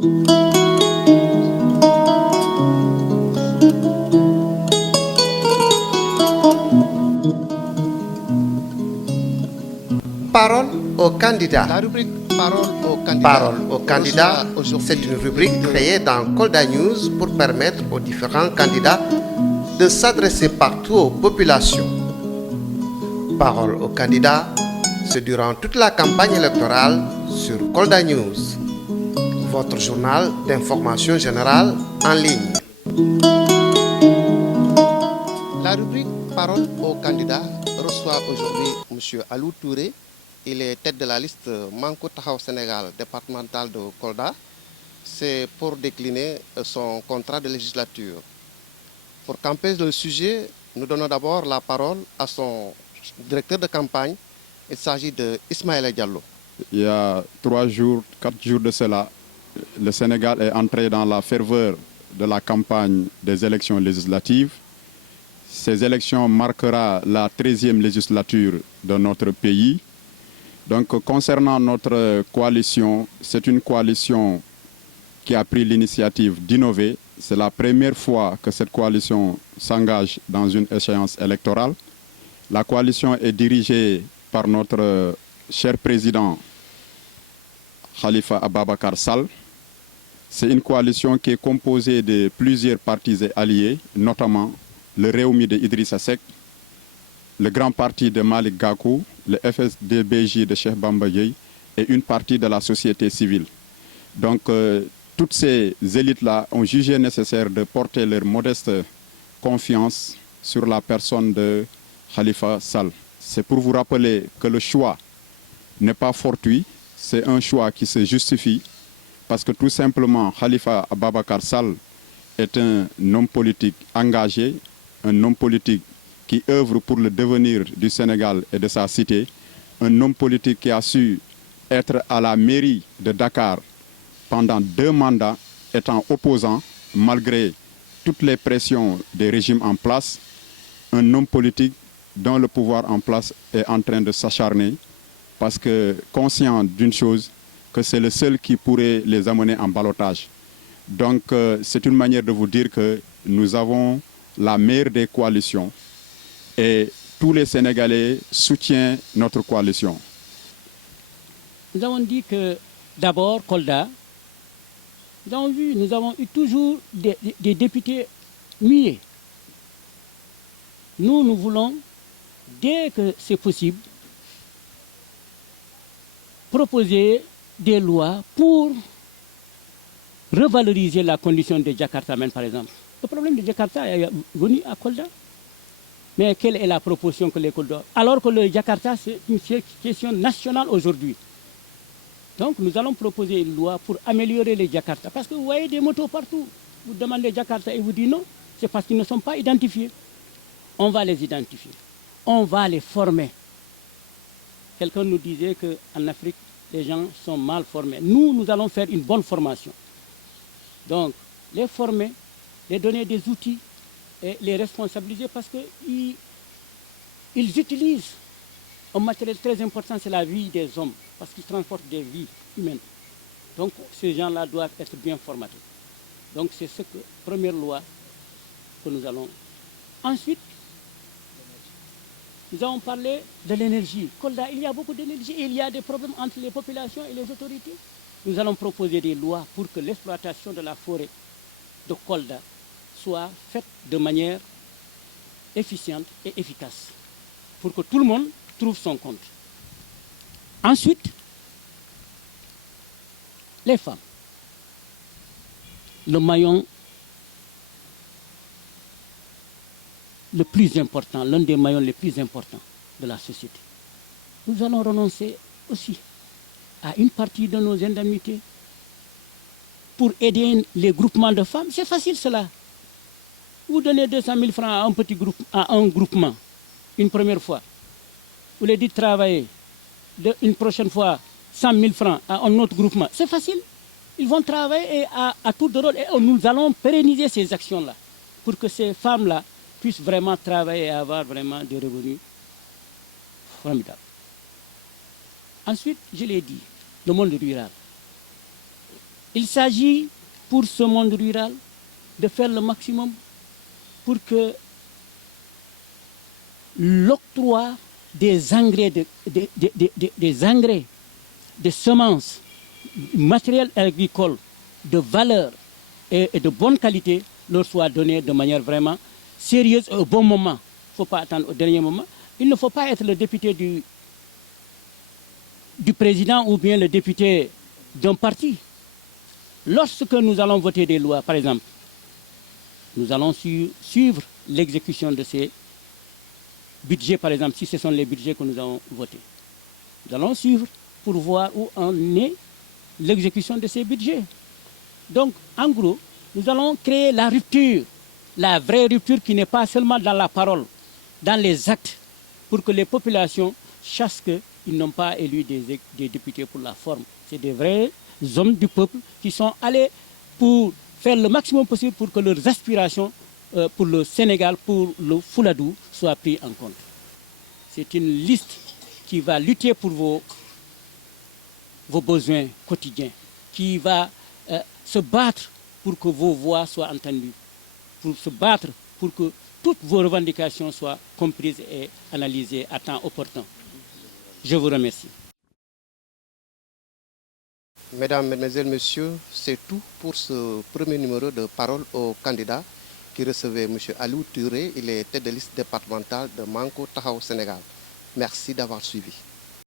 Parole au candidat. La rubrique Parole au candidat. Parole au candidat, c'est une rubrique créée dans Kolda News pour permettre aux différents candidats de s'adresser partout aux populations. Parole au candidat, c'est durant toute la campagne électorale sur Kolda News, votre journal d'information générale en ligne. La rubrique Parole au candidat reçoit aujourd'hui M. Alou Touré. Il est tête de la liste Manko Tahaw Sénégal départemental de Kolda. C'est pour décliner son contrat de législature. Pour camper le sujet, nous donnons d'abord la parole à son directeur de campagne. Il s'agit de Ismaël Diallo. Il y a 3 jours, 4 jours de cela, le Sénégal est entré dans la ferveur de la campagne des élections législatives. Ces élections marqueront la 13e législature de notre pays. Donc, concernant notre coalition, c'est une coalition qui a pris l'initiative d'innover. C'est la première fois que cette coalition s'engage dans une échéance électorale. La coalition est dirigée par notre cher président Khalifa Ababakar Sall. C'est une coalition qui est composée de plusieurs partis et alliés, notamment le Rewmi de Idrissa Seck, le Grand Parti de Malick Gakou, le FSD/BJ de Cheikh Bamba Dièye et une partie de la société civile. Donc, toutes ces élites-là ont jugé nécessaire de porter leur modeste confiance sur la personne de Khalifa Sall. C'est pour vous rappeler que le choix n'est pas fortuit, c'est un choix qui se justifie parce que tout simplement Khalifa Ababakar Sall est un homme politique engagé, un homme politique qui œuvre pour le devenir du Sénégal et de sa cité, un homme politique qui a su être à la mairie de Dakar pendant 2 mandats, étant opposant malgré toutes les pressions des régimes en place, un homme politique dont le pouvoir en place est en train de s'acharner parce que conscient d'une chose, que c'est le seul qui pourrait les amener en ballottage. Donc c'est une manière de vous dire que nous avons la meilleure des coalitions et tous les Sénégalais soutiennent notre coalition. Nous avons dit que d'abord, Kolda, nous avons eu toujours des députés muets. Nous voulons, dès que c'est possible, proposer des lois pour revaloriser la condition de Jakarta, par exemple. Le problème de Jakarta est venu à Kolda. Mais quelle est la proposition que l'école doit? Alors que le Jakarta, c'est une question nationale aujourd'hui. Donc nous allons proposer une loi pour améliorer les Jakarta. Parce que vous voyez des motos partout. Vous demandez Jakarta et vous dites non. C'est parce qu'ils ne sont pas identifiés. On va les identifier. On va les former. Quelqu'un nous disait qu'en Afrique, les gens sont mal formés. Nous allons faire une bonne formation. Donc, les former, les donner des outils et les responsabiliser parce qu'ils utilisent un matériel très important, c'est la vie des hommes, parce qu'ils transportent des vies humaines. Donc, ces gens-là doivent être bien formatés. Donc, c'est ce que, première loi que nous allons. Ensuite, nous avons parlé de l'énergie. Kolda, il y a beaucoup d'énergie et il y a des problèmes entre les populations et les autorités. Nous allons proposer des lois pour que l'exploitation de la forêt de Kolda soit faite de manière efficiente et efficace, pour que tout le monde trouve son compte. Ensuite, les femmes. Le maillon le plus important, l'un des maillons les plus importants de la société. Nous allons renoncer aussi à une partie de nos indemnités pour aider les groupements de femmes. C'est facile cela. Vous donnez 200 000 francs à un petit groupe, à un groupement, une première fois. Vous les dites travailler une prochaine fois 100 000 francs à un autre groupement. C'est facile. Ils vont travailler et à tour de rôle. Et nous allons pérenniser ces actions-là pour que ces femmes-là puissent vraiment travailler et avoir vraiment des revenus formidables. Ensuite, je l'ai dit, le monde rural. Il s'agit pour ce monde rural de faire le maximum pour que l'octroi des engrais, des engrais, des semences, matériel agricole de valeur et de bonne qualité leur soit donné de manière vraiment sérieuse au bon moment. Il ne faut pas attendre au dernier moment. Il ne faut pas être le député du président ou bien le député d'un parti. Lorsque nous allons voter des lois, par exemple, nous allons suivre l'exécution de ces budgets, par exemple, si ce sont les budgets que nous avons votés. Nous allons suivre pour voir où en est l'exécution de ces budgets. Donc, en gros, nous allons créer la rupture, la vraie rupture qui n'est pas seulement dans la parole, dans les actes, pour que les populations sachent qu'ils n'ont pas élu des députés pour la forme. C'est des vrais hommes du peuple qui sont allés pour faire le maximum possible pour que leurs aspirations pour le Sénégal, pour le Fouladou, soient prises en compte. C'est une liste qui va lutter pour vos besoins quotidiens, qui va se battre pour que vos voix soient entendues, pour se battre pour que toutes vos revendications soient comprises et analysées à temps opportun. Je vous remercie. Mesdames, Mesdemoiselles, Messieurs, c'est tout pour ce premier numéro de Parole aux candidats qui recevait M. Aliou Touré. Il est tête de liste départementale de Manko Tahaou Sénégal. Merci d'avoir suivi.